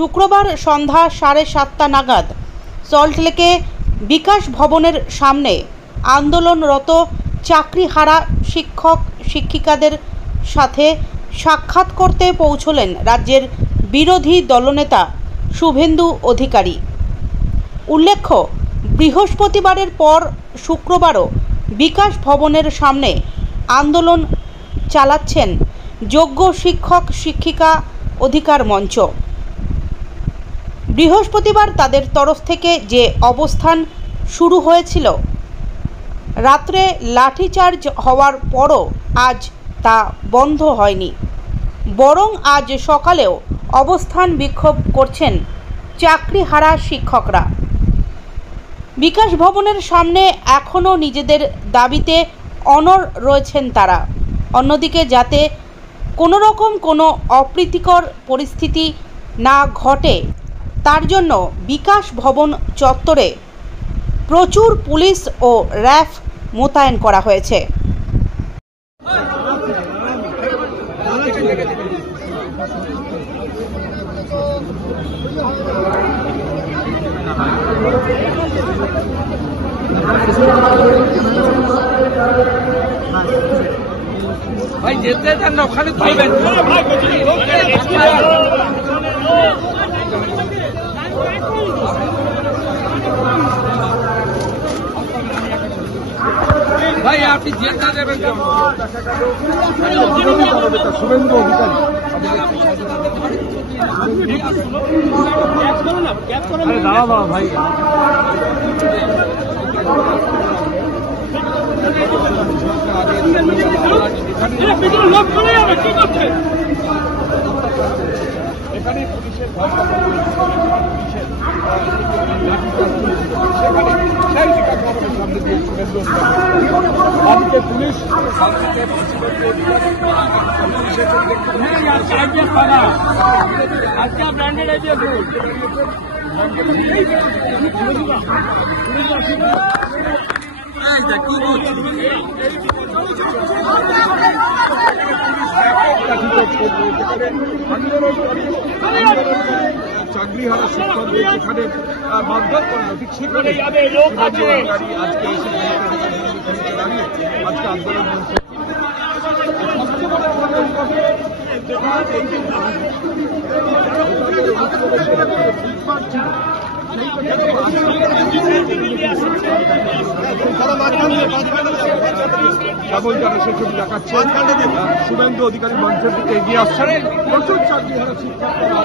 শুক্রবার সন্ধ্যা 7:30 নাগাদ সল্টলেকে বিকাশ ভবনের সামনে আন্দোলনরত চাকরিহারা শিক্ষক শিক্ষিকাদের সাথে সাক্ষাৎ করতে পৌঁছলেন রাজ্যের বিরোধী দলনেতা শুভেন্দু অধিকারী। উল্লেখ্য, বৃহস্পতিবারের পর শুক্রবারও বিকাশ ভবনের সামনে আন্দোলন চালাচ্ছেন যোগ্য শিক্ষক শিক্ষিকা অধিকার মঞ্চ। বৃহস্পতিবার তাদের তরফ থেকে যে অবস্থান শুরু হয়েছিল, রাত্রে লাঠিচার্জ হওয়ার পরও আজ তা বন্ধ হয়নি, বরং আজ সকালেও অবস্থান বিক্ষোভ করছেন চাকরিহারা শিক্ষকরা। বিকাশ ভবনের সামনে এখনও নিজেদের দাবিতে অনড় রয়েছেন তারা। অন্যদিকে যাতে কোনো রকম কোনো অপ্রীতিকর পরিস্থিতি না ঘটে, তার জন্য বিকাশ ভবন চত্বরে প্রচুর পুলিশ ও র্যাফ মোতায়েন করা হয়েছে। ভাই যেতে চান না ওখানে ধরবেন। ভাই আপনি যেতে দেবেন শুভেন্দু অধিকারী। দাঁড়া ভাই, এখানে পুলিশের সামনে দিয়ে পুলিশ আজকে ব্র্যান্ডেড আইডিয়া চাকরিহারা শিক্ষকদের যেখানে মারধর করলো, ঠিক সেখানে আজকে আজকে আন্দোলন কেবল যারা সে ছবি দেখাচ্ছে শুভেন্দু অধিকারী মঞ্চের দিকে এগিয়ে আসছেন। প্রচুর চাকরিহারা শিক্ষকরা